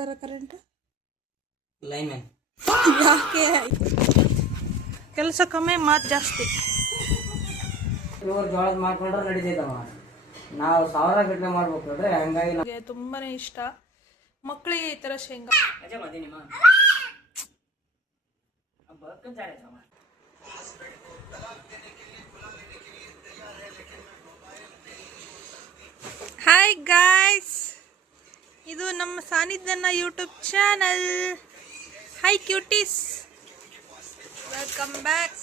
ತೆಗ್ದಾರ current lineman ಯಾಕೆ ಕೆಲಸ ಕಮ್ಮಿ ಮಾತು ಜಾಸ್ತಿ. ಇವ್ರು ಜೋಳದ ಮಾಡ್ಕೊಂಡ್ರೆ ನಡೀತೈತಮ್ಮ. ನಾವು ಸಾವಿರ ಗಟ್ಟಲೆ ಮಾಡ್ಬೇಕು ನೋಡ್ರಿ. ಹಂಗಾಗಿ ನನಗೆ ತುಂಬಾನೇ ಇಷ್ಟ ಮಕ್ಕಳಿಗೆ ಈ ಥರ ಶೇಂಗಾ. ಹಾಯ್ ಗಾಯ್ಸ್, ಇದು ನಮ್ಮ ಸಾನಿಧ್ಯನ YouTube channel. Hi cuties, welcome back.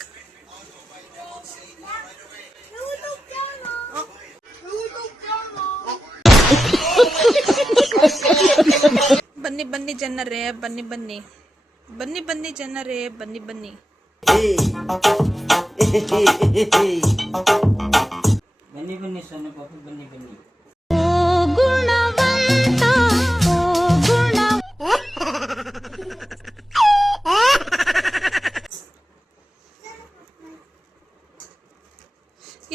ಬನ್ನಿ ಬನ್ನಿ ಜನರೇ, ಬನ್ನಿ ಬನ್ನಿ ಬನ್ನಿ ಬನ್ನಿ ಜನರೇ, ಬನ್ನಿ ಬನ್ನಿ. ಬನ್ನಿ ಬನ್ನಿ ಸಣ್ಣ ಪಾಪ, ಬನ್ನಿ ಬನ್ನಿ.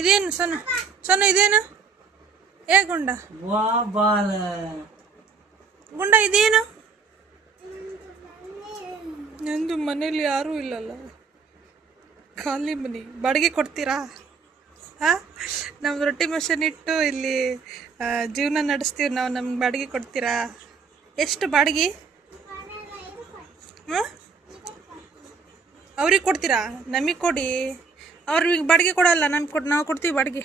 ಇದೇನು ಸಣ್ಣ ಸಣ್ಣ, ಇದೇನು ಏ ಗುಂಡ ಗುಂಡ, ಇದೇನು? ನಂದು ಮನೇಲಿ ಯಾರೂ ಇಲ್ಲಲ್ಲ, ಖಾಲಿ ಮನೆ. ಬಾಡಿಗೆ ಕೊಡ್ತೀರಾ? ಹಾಂ, ನಮ್ದು ರೊಟ್ಟಿ ಮಿಷನ್ ಇಟ್ಟು ಇಲ್ಲಿ ಜೀವನ ನಡೆಸ್ತೀವಿ ನಾವು. ನಮ್ಗೆ ಬಾಡಿಗೆ ಕೊಡ್ತೀರಾ? ಎಷ್ಟು ಬಾಡಿಗೆ? ಹಾಂ, ಅವ್ರಿಗೆ ಕೊಡ್ತೀರಾ? ನಮಗೆ ಕೊಡಿ. ಅವ್ರಿಗೆ ಬಾಡಿಗೆ ಕೊಡಲ್ಲ, ನಮ್ಗೆ ನಾವು ಕೊಡ್ತೀವಿ ಬಾಡಿಗೆ.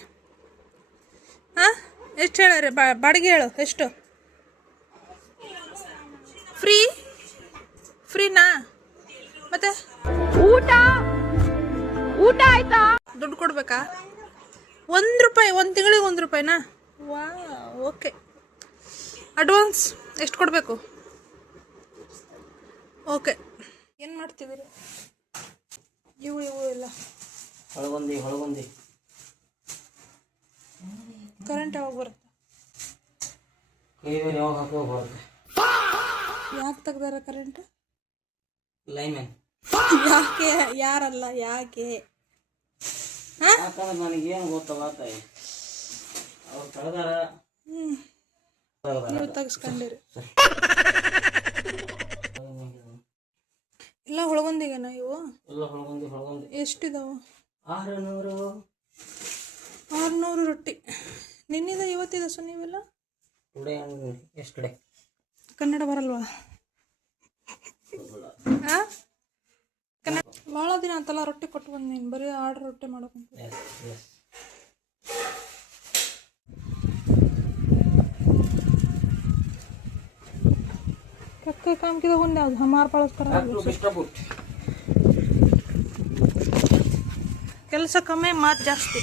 ಹಾಂ, ಎಷ್ಟು ಹೇಳ್ರಿ ಬಾಡಿಗೆ? ಹೇಳು ಎಷ್ಟು? ಫ್ರೀ? ಫ್ರೀನಾ? ಮತ್ತೆ ಊಟ ಊಟ ಆಯ್ತಾ? ದುಡ್ಡು ಕೊಡ್ಬೇಕಾ? ₹1, ಒಂದು ತಿಂಗಳಿಗೆ ₹1ನಾ? ವಾ, ಓಕೆ. ಅಡ್ವಾನ್ಸ್ ಎಷ್ಟು ಕೊಡಬೇಕು? ಓಕೆ. ಏನು ಮಾಡ್ತಿದ್ದೀರಿ? ಇವು ಎಲ್ಲ ಹೊಳಗೊಂದಿ ಕರೆಂಟ್ ಯಾವಾಗ ಬರುತ್ತೆ? ಯಾವಾಗ ಹಾಕೋ ಬರುತ್ತೆ. ಯಾಕೆ ತೆಗ್ದಾರ ಕರೆಂಟ್? ಲೈನ್ಮನ್ ಯಾಕೆ? ಯಾರಲ್ಲ, ಯಾಕೆ? ಯಾಕಂದ್ರೆ ನನಗೇನು ಗೊತ್ತಲ್ಲ ತಾಯಿ, ಅವ್ರು ತೆಗ್ದಾರ. ನೀವು ತೆಗಿಸ್ಕೊಂಡಿರಿ ಇಲ್ಲ? ಹೊಳಗೊಂದಿಗೆನಾ ಇವು? ಎಲ್ಲ ಹೊಳಗೊಂದಿ. ಎಷ್ಟಿದಾವು? 600 ರೊಟ್ಟಿ. ನಿನ್ನಿದ ಇವತ್ತಿದ ಸೊ ನೀವೆಲ್ಲ? Today yesterday. ಕನ್ನಡ ಬರಲ್ವಾ? ಭಾಳ ದಿನ ಅಂತಲ್ಲ ರೊಟ್ಟಿ ಕೊಟ್ಟು ಬಂದು. ನೀನು ಬರೀ ಆರ್ಡ್ರ್ ರೊಟ್ಟಿ ಮಾಡೋಕಂತ. कक्के काम की तो गुंडा हमारे पास करा ಕೆಲಸ ಕಮ್ಮಿ ಮಾತು ಜಾಸ್ತಿ.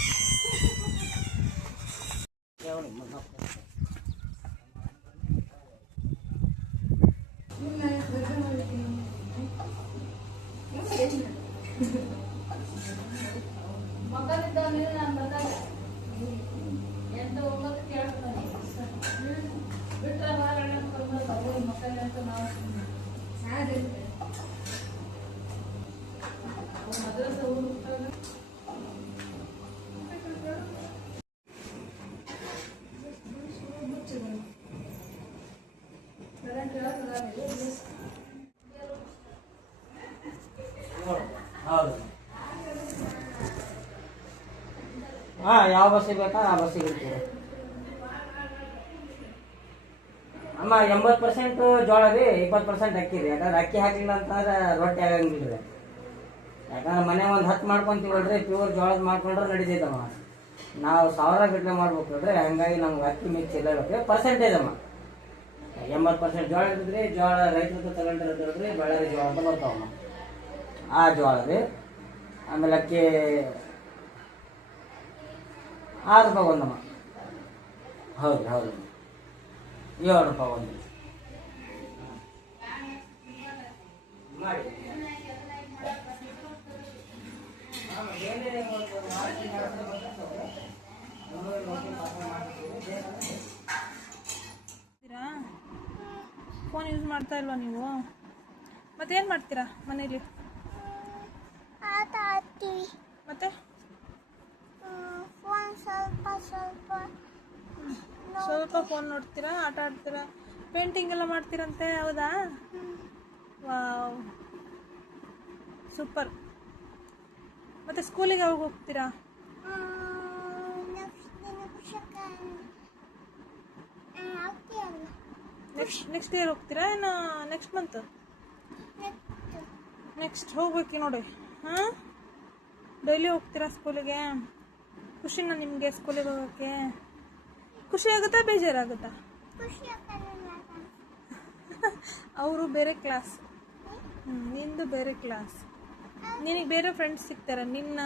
ಹಾಂ, ಯಾವ ಬಸ್ಸಿಗೆ ಬೇಕಾ ಆ ಬಸ್ಸಿಗೆ ಇರ್ತೀವಿ ಅಮ್ಮ. 80% ಜೋಳ ರೀ, 20% ಅಕ್ಕಿ ರೀ. ಯಾಕಂದ್ರೆ ಅಕ್ಕಿ ಹಾಕಲಿಲ್ಲ ಅಂತಂದ್ರೆ ರೊಟ್ಟಿ ಆಗಂಗಿಲ್ಲ ರೀ. ಯಾಕಂದ್ರೆ ಮನೆ ಒಂದು 10 ಮಾಡ್ಕೊತೀವಲ್ರಿ, ಪ್ಯೂರ್ ಜೋಳದ ಮಾಡ್ಕೊಂಡ್ರೆ ನಡೀತೈತಮ್ಮ. ನಾವು ಸಾವಿರ ಗಟ್ಟಲೆ ಮಾಡ್ಬೇಕು ನೋಡ್ರಿ. ಹಂಗಾಗಿ ನಮ್ಗೆ ಅಕ್ಕಿ ಮಿಕ್ಸ್ ಇಲ್ಲ ಬೇಕ್ರಿ. ಪರ್ಸೆಂಟೇಜ್ ಅಮ್ಮ 80% ಜೋಳ ಇರ್ತದ್ರಿ. ಜೋಳ ರೈತರು ತಗೊಂಡಿರೋದ್ರಿ, ಬಳ್ಳಾರಿ ಜೋಳ ಅಂತ ಬರ್ತಾವಮ್ಮ. ಆ ಜೋಳ ರೀ. ಆಮೇಲೆ ಅಕ್ಕಿ 6 ರೂಪಾಯಿ ಒಂದಮ್ಮ. ಹೌದು ಹೌದು, 7 ರೂಪಾಯಿ ಒಂದು ಮಾಡಿ. ಫೋನ್ ಯೂಸ್ ಮಾಡ್ತಾ ಇಲ್ವಾ ನೀವು? ಮತ್ತೇನು ಮಾಡ್ತೀರಾ ಮನೇಲಿ? ಮತ್ತೆ ಸ್ವಲ್ಪ ಫೋನ್ ನೋಡ್ತೀರಾ, ಆಟ ಆಡ್ತೀರಾ? ಪೇಂಟಿಂಗ್ ಎಲ್ಲ ಮಾಡ್ತೀರಂತೆ, ಹೌದಾ? Wow, super. ಮತ್ತು ಸ್ಕೂಲಿಗೆ ಯಾವಾಗ ಹೋಗ್ತೀರಾ? ನೆಕ್ಸ್ಟ್ ಇಯರ್ ಹೋಗ್ತೀರಾ ಏನು ನೆಕ್ಸ್ಟ್ ಮಂತ್? ನೆಕ್ಸ್ಟ್ ಹೋಗ್ಬೇಕು ನೋಡಿ. ಹಾಂ, ಡೈಲಿ ಹೋಗ್ತೀರಾ ಸ್ಕೂಲಿಗೆ? ಖುಷಿನಾ ನಿಮಗೆ ಸ್ಕೂಲಿಗೆ ಹೋಗೋಕ್ಕೆ? ಖುಷಿ ಆಗುತ್ತಾ ಬೇಜಾರಾಗುತ್ತಾ? ಅವರು ಬೇರೆ ಕ್ಲಾಸ್, ನಿಂದು ಬೇರೆ ಕ್ಲಾಸ್. ನಿನಗೆ ಬೇರೆ ಫ್ರೆಂಡ್ಸ್ ಸಿಗ್ತಾರೆ ನಿನ್ನ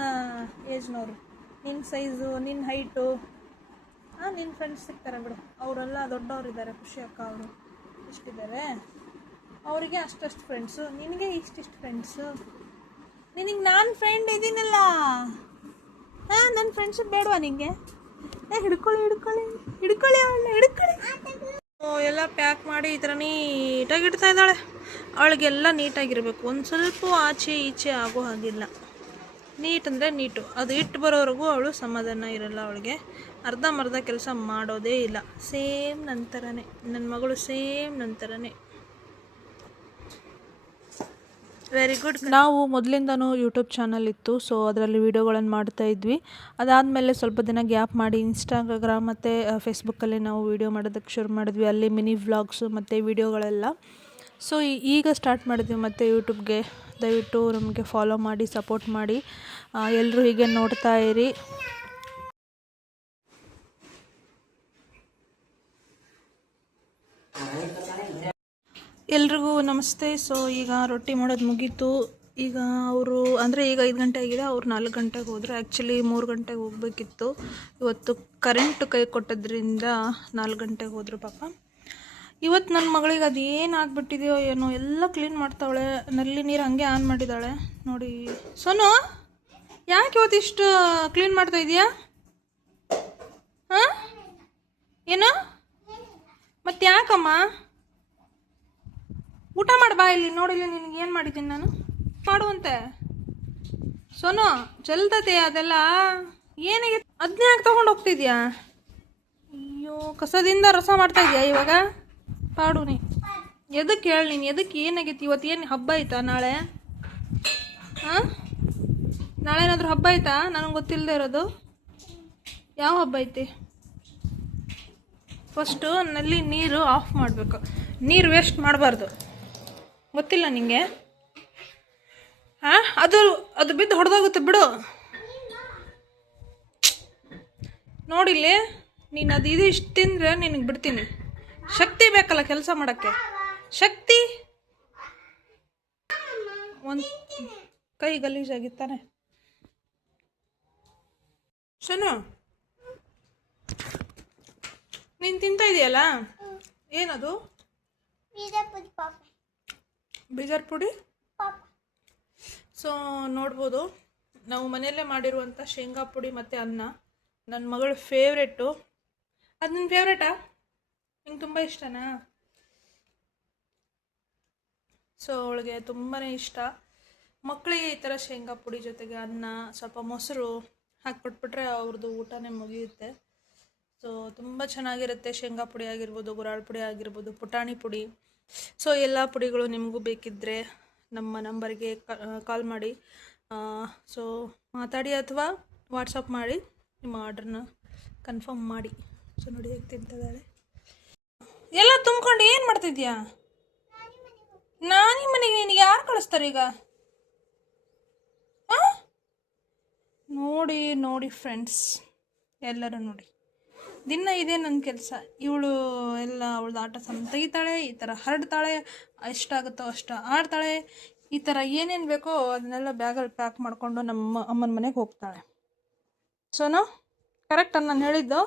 ಏಜ್ನವರು, ನಿನ್ನ ಸೈಜು, ನಿನ್ನ ಹೈಟು. ಹಾಂ, ನಿನ್ನ ಫ್ರೆಂಡ್ಸ್ ಸಿಗ್ತಾರೆ ಬಿಡು. ಅವರೆಲ್ಲ ದೊಡ್ಡವರಿದ್ದಾರೆ. ಖುಷಿ ಅಕ್ಕ ಅವರು ಎಷ್ಟಿದ್ದಾರೆ, ಅವರಿಗೆ ಅಷ್ಟಷ್ಟು ಫ್ರೆಂಡ್ಸು, ನಿನಗೆ ಇಷ್ಟಿಷ್ಟು ಫ್ರೆಂಡ್ಸು. ನಿನಗೆ ನಾನು ಫ್ರೆಂಡ್ ಇದ್ದೀನಲ್ಲ. ಹಾಂ, ನನ್ನ ಫ್ರೆಂಡ್ಶಿಪ್ ಬೇಡವಾ ನಿನಗೆ? ಹಿಡ್ಕೊಳ್ಳಿ ಹಿಡ್ಕೊಳ್ಳಿ ಹಿಡ್ಕೊಳ್ಳಿ ಅವಳನ್ನ ಹಿಡ್ಕೊಳ್ಳಿ. ಎಲ್ಲ ಪ್ಯಾಕ್ ಮಾಡಿ ಈ ಥರ ನೀಟಾಗಿ ಇಡ್ತಾ ಇದ್ದಾಳೆ. ಅವಳಿಗೆಲ್ಲ ನೀಟಾಗಿರಬೇಕು, ಒಂದು ಸ್ವಲ್ಪ ಆಚೆ ಈಚೆ ಆಗೋ ಹಾಗಿಲ್ಲ. ನೀಟ್ ಅಂದರೆ ನೀಟು. ಅದು ಇಟ್ಟು ಬರೋವರೆಗೂ ಅವಳು ಸಮಾಧಾನ ಇರಲ್ಲ. ಅವಳಿಗೆ ಅರ್ಧಂಬರ್ಧ ಕೆಲಸ ಮಾಡೋದೇ ಇಲ್ಲ. ಸೇಮ್ ನಂತರನೇ ನನ್ನ ಮಗಳು, ಸೇಮ್ ನಂತರನೇ. Very good. ನಾವು ಮೊದಲಿಂದನೂ ಯೂಟ್ಯೂಬ್ ಚಾನಲ್ ಇತ್ತು, ಸೊ ಅದರಲ್ಲಿ ವೀಡಿಯೋಗಳನ್ನು ಮಾಡ್ತಾ ಇದ್ವಿ. ಅದಾದಮೇಲೆ ಸ್ವಲ್ಪ ದಿನ ಗ್ಯಾಪ್ ಮಾಡಿ ಇನ್ಸ್ಟಾಗ್ರಾಮ್ ಮತ್ತು ಫೇಸ್ಬುಕ್ಕಲ್ಲಿ ನಾವು ವೀಡಿಯೋ ಮಾಡೋದಕ್ಕೆ ಶುರು ಮಾಡಿದ್ವಿ. ಅಲ್ಲಿ ಮಿನಿ ವ್ಲಾಗ್ಸು ಮತ್ತು ವೀಡಿಯೋಗಳೆಲ್ಲ. ಸೊ ಈಗ ಸ್ಟಾರ್ಟ್ ಮಾಡಿದ್ವಿ ಮತ್ತು ಯೂಟ್ಯೂಬ್ಗೆ. ದಯವಿಟ್ಟು ನಮಗೆ ಫಾಲೋ ಮಾಡಿ, ಸಪೋರ್ಟ್ ಮಾಡಿ. ಎಲ್ಲರೂ ಹೀಗೆ ನೋಡ್ತಾ ಇರಿ. ಎಲ್ರಿಗೂ ನಮಸ್ತೆ. ಸೊ ಈಗ ರೊಟ್ಟಿ ಮಾಡೋದು ಮುಗೀತು. ಈಗ ಅವರು ಅಂದರೆ ಈಗ 5 ಗಂಟೆ ಆಗಿದೆ, ಅವ್ರು 4 ಗಂಟೆಗೆ ಹೋದರು. ಆ್ಯಕ್ಚುಲಿ 3 ಗಂಟೆಗೆ ಹೋಗಬೇಕಿತ್ತು. ಇವತ್ತು ಕರೆಂಟ್ ಕೈ ಕೊಟ್ಟದ್ರಿಂದ 4 ಗಂಟೆಗೆ ಹೋದರು ಪಾಪ. ಇವತ್ತು ನನ್ನ ಮಗಳಿಗೆ ಅದು ಏನಾಗ್ಬಿಟ್ಟಿದೆಯೋ ಏನೋ, ಎಲ್ಲ ಕ್ಲೀನ್ ಮಾಡ್ತಾವಳೆ. ನಲ್ಲಿ ನೀರು ಹಾಗೆ ಆನ್ ಮಾಡಿದ್ದಾಳೆ ನೋಡಿ. ಸೋನು, ಯಾಕೆ ಇವತ್ತು ಇಷ್ಟು ಕ್ಲೀನ್ ಮಾಡ್ತಾ ಇದೀಯಾ? ಹಾಂ, ಏನು ಮತ್ತೆ ಯಾಕಮ್ಮ? ಊಟ ಮಾಡ್ಬಾ. ಇಲ್ಲಿ ನೋಡಿಲ್ಲ ನಿನಗೆ ಏನು ಮಾಡಿದ್ದೀನಿ ನಾನು. ಮಾಡುವಂತೆ ಸೋನು, ಚೆಲ್ತತೆ ಅದೆಲ್ಲ. ಏನಾಗಿ ಅದನ್ನೇ ಯಾಕೆ ತೊಗೊಂಡು ಹೋಗ್ತಿದ್ಯಾ? ಅಯ್ಯೋ, ಕಸದಿಂದ ರಸ ಮಾಡ್ತಾ ಇದೆಯಾ ಇವಾಗ? ಪಾಡು ನೀ ಎದಕ್ಕೆ ಹೇಳಿ, ನೀನು ಎದಕ್ಕೆ? ಏನಾಗೈತಿ ಇವತ್ತು? ಏನು ಹಬ್ಬ ಆಯ್ತಾ ನಾಳೆ? ಹಾಂ, ನಾಳೆ ಏನಾದರೂ ಹಬ್ಬ ಆಯ್ತಾ? ನನಗೆ ಗೊತ್ತಿಲ್ಲದೆ ಇರೋದು. ಯಾವ ಹಬ್ಬ ಐತಿ? ಫಸ್ಟು ನಲ್ಲಿ ನೀರು ಆಫ್ ಮಾಡಬೇಕು. ನೀರು ವೇಸ್ಟ್ ಮಾಡಬಾರ್ದು, ಗೊತ್ತಿಲ್ಲ ನಿಂಗೆ? ಹಾಂ, ಅದು ಬಿದ್ದು ಹೊಡೆದೋಗುತ್ತೆ ಬಿಡು. ನೋಡಿಲ್ಲಿ, ನೀನು ಅದು ಇದು ಇಷ್ಟು ತಿಂದರೆ ನಿನಗೆ ಬಿಡ್ತೀನಿ. ಶಕ್ತಿ ಬೇಕಲ್ಲ ಕೆಲಸ ಮಾಡೋಕ್ಕೆ, ಶಕ್ತಿ. ಒಂದು ಕೈ ಗಲೀಜಾಗಿತ್ತಾನೆ. ಶನು, ನೀನು ತಿಂತಾ ಇದೆಯಲ್ಲ, ಏನದು? ಬೀಜರ್ ಪುಡಿ. ಸೊ ನೋಡ್ಬೋದು, ನಾವು ಮನೆಯಲ್ಲೇ ಮಾಡಿರುವಂಥ ಶೇಂಗಾ ಪುಡಿ ಮತ್ತು ಅನ್ನ. ನನ್ನ ಮಗಳ ಫೇವ್ರೆಟ್ಟು. ಅದು ನಿನ್ನ ಫೇವ್ರೇಟಾ? ನಿಂಗೆ ತುಂಬ ಇಷ್ಟನಾ? ಸೊ ಅವಳಿಗೆ ತುಂಬಾ ಇಷ್ಟ. ಮಕ್ಕಳಿಗೆ ಈ ಥರ ಶೇಂಗಾ ಪುಡಿ ಜೊತೆಗೆ ಅನ್ನ, ಸ್ವಲ್ಪ ಮೊಸರು ಹಾಕ್ಬಿಟ್ಬಿಟ್ರೆ ಅವ್ರದ್ದು ಊಟನೇ ಮುಗಿಯುತ್ತೆ. ಸೊ ತುಂಬ ಚೆನ್ನಾಗಿರುತ್ತೆ. ಶೇಂಗಾ ಪುಡಿ ಆಗಿರ್ಬೋದು, ಗುರಾಳ್ ಪುಡಿ ಆಗಿರ್ಬೋದು, ಪುಟಾಣಿ ಪುಡಿ. ಸೊ ಎಲ್ಲ ಪುಡಿಗಳು ನಿಮಗೂ ಬೇಕಿದ್ದರೆ ನಮ್ಮ ನಂಬರ್ಗೆ ಕಾಲ್ ಮಾಡಿ, ಸೊ ಮಾತಾಡಿ ಅಥವಾ ವಾಟ್ಸಪ್ ಮಾಡಿ ನಿಮ್ಮ ಆರ್ಡ್ರನ್ನ ಕನ್ಫರ್ಮ್ ಮಾಡಿ. ಸೊ ನೋಡಿ ಹೇಗೆ ತಿಂತಿದ್ದಾಳೆ. ಎಲ್ಲ ತುಂಬ್ಕೊಂಡು ಏನು ಮಾಡ್ತಿದ್ಯಾ? ನಾನಿ ಮನೆಗೆ ನಿನಗೆ ಯಾರು ಕಳಿಸ್ತಾರೆ ಈಗ? ನೋಡಿ ನೋಡಿ ಫ್ರೆಂಡ್ಸ್, ಎಲ್ಲರೂ ನೋಡಿ, ದಿನ ಇದೇ ನನ್ನ ಕೆಲಸ. ಇವಳು ಎಲ್ಲ ಅವಳದು ಆಟ ತೆಗಿತಾಳೆ, ಈ ಥರ ಹರಡ್ತಾಳೆ, ಎಷ್ಟಾಗುತ್ತೋ ಅಷ್ಟು ಆಡ್ತಾಳೆ. ಈ ಥರ ಏನೇನು ಬೇಕೋ ಅದನ್ನೆಲ್ಲ ಬ್ಯಾಗಲ್ಲಿ ಪ್ಯಾಕ್ ಮಾಡಿಕೊಂಡು ನಮ್ಮ ಅಮ್ಮನ ಮನೆಗೆ ಹೋಗ್ತಾಳೆ. ಸೋನು, ಕರೆಕ್ಟಾ ನಾನು ಹೇಳಿದ್ದು?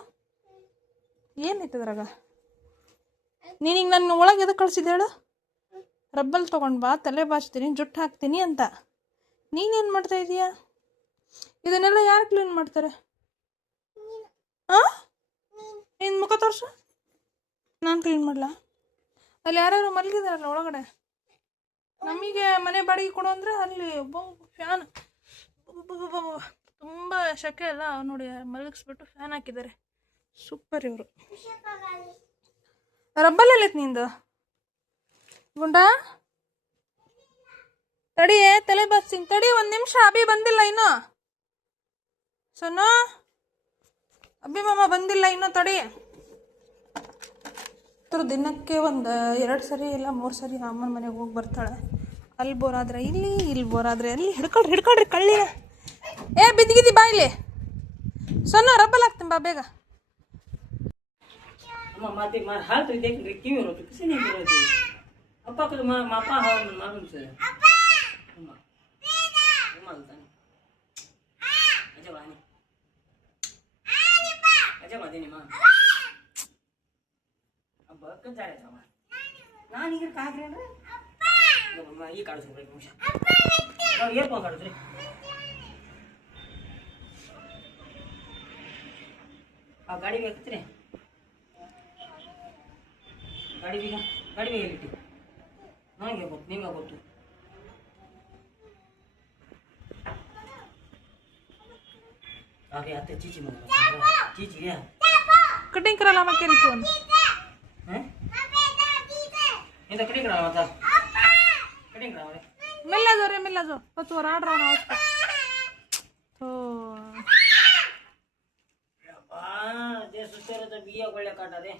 ಏನಿತ್ತದ್ರಾಗ? ನೀನಿಗೆ ನನ್ನ ಒಳಗೆ ಎದಕ್ಕೆ ಕಳಿಸಿದ್ದೆ ಹೇಳು? ರಬ್ಬಲ್ ತೊಗೊಂಡು ಬಾ, ತಲೆ ಬಾಚ್ತೀನಿ, ಜುಟ್ಟು ಹಾಕ್ತೀನಿ ಅಂತ. ನೀನೇನು ಮಾಡ್ತಾ ಇದೀಯಾ? ಇದನ್ನೆಲ್ಲ ಯಾರು ಕ್ಲೀನ್ ಮಾಡ್ತಾರೆ? ಹಾಂ, ನಿನ್ನ ಮುಖ ತೋರಿಸು. ನಾನು ಕ್ಲೀನ್ ಮಾಡಲ? ಅಲ್ಲಿ ಯಾರ್ಯಾರು ಮಲಗಿದಾರಲ್ಲ ಒಳಗಡೆ. ನಮಗೆ ಮನೆ ಬಾಡಿಗೆ ಕೊಡು ಅಂದರೆ ಅಲ್ಲಿ ಫ್ಯಾನ್ ತುಂಬ ಶೆಕೆ ಎಲ್ಲ ನೋಡಿ, ಮಲಗಿಸ್ಬಿಟ್ಟು ಫ್ಯಾನ್ ಹಾಕಿದ್ದಾರೆ. ಸೂಪರ್ ಇವರು. ರಬ್ಬಲ್ಲೈತ್ ನಿಂದು ಗುಂಡ ತಡಿ ತಲೆ ಬಸ್ತೀನಿ ತಡಿ 1 ನಿಮಿಷ. ಅಭಿ ಬಂದಿಲ್ಲ ಇನ್ನು. ಸೊನ್ನು ಅಭಿ ಮಾಮ ಬಂದಿಲ್ಲ ಇನ್ನು ತಡಿ. ದಿನಕ್ಕೆ 2 ಸರಿ ಇಲ್ಲ 3 ಸರಿ ಅಮ್ಮನ ಮನೆಗೆ ಹೋಗಿ ಬರ್ತಾಳೆ. ಅಲ್ಲಿ ಬೋರಾದ್ರೆ ಇಲ್ಲಿ ಬೋರಾದ್ರೆ ಅಲ್ಲಿ. ಹಿಡ್ಕೊಳ್ರಿ ಕಳ್ಳಿನ. ಬಿದ್ದಿಗಿದ್ದಿ ಬಾ ಇಲ್ಲಿ. ಸೊನ್ನು ರಬ್ಬಲ್ ಹಾಕ್ತೀನಿ ಬಾ ಬೇಗ. ಅಮ್ಮ ಮಾತಿ ಮಾರ್ ಹಾಲ್ತು ಇದಕ್ಕೆ ಕಿವಿ ಇರೋದು ಕಿಸಿ ನೀರು ಇರೋದು ಅಪ್ಪ ಕದು ಮಾಪ ಹಾವು ಮಾರು ಸರ್ ಅಮ್ಮ ಅಮ್ಮ ಅಂತಾನೆ ಅಜವಾನಿ ಅಜವಾದಿ ನಿಮ್ಮ ಅಬ್ಬ ಕಜ್ಜಾಳೆ ಅಮ್ಮ ನಾನು ಈಗ ಕಾಗ್ರಿ ಅಂದ್ರೆ ಅಮ್ಮ ಈ ಕಾಡಿಸ್ಬೇಕು ನಿಮಿಷ ನಾವು ಏರ್ಪೋನ್ ಕಾಡಿಸ್ರಿ ಆ ಗಾಡಿ ಬೇಕತ್ರಿ ಗಾಡಿ ಬೀಗ ಎಲ್ಲಿಟ್ಟಿ ನನಗೆ ಗೊತ್ತು ನಿಮಗೆ ಗೊತ್ತು. ಹಾಗೆ ಅತ್ತೆ ಚೀಚಿ ಚೀಚಿ ಕಟಿಂಗ್ ಕರಲ್ಲ ಮಕ್ಕೆ ರೀಚು ಇಂದ ಕಟಿಂಗ್ ಕರ ಮತ್ತ ಕಟಿಂಗ್ ಕರ मिल जो पतु राड रहा ना उसका तो ಯಪ್ಪಾ जे ಸುಸ್ತಿರೋದು ಬಿಯ ಒಳ್ಳೆ ಕಾಟದೆ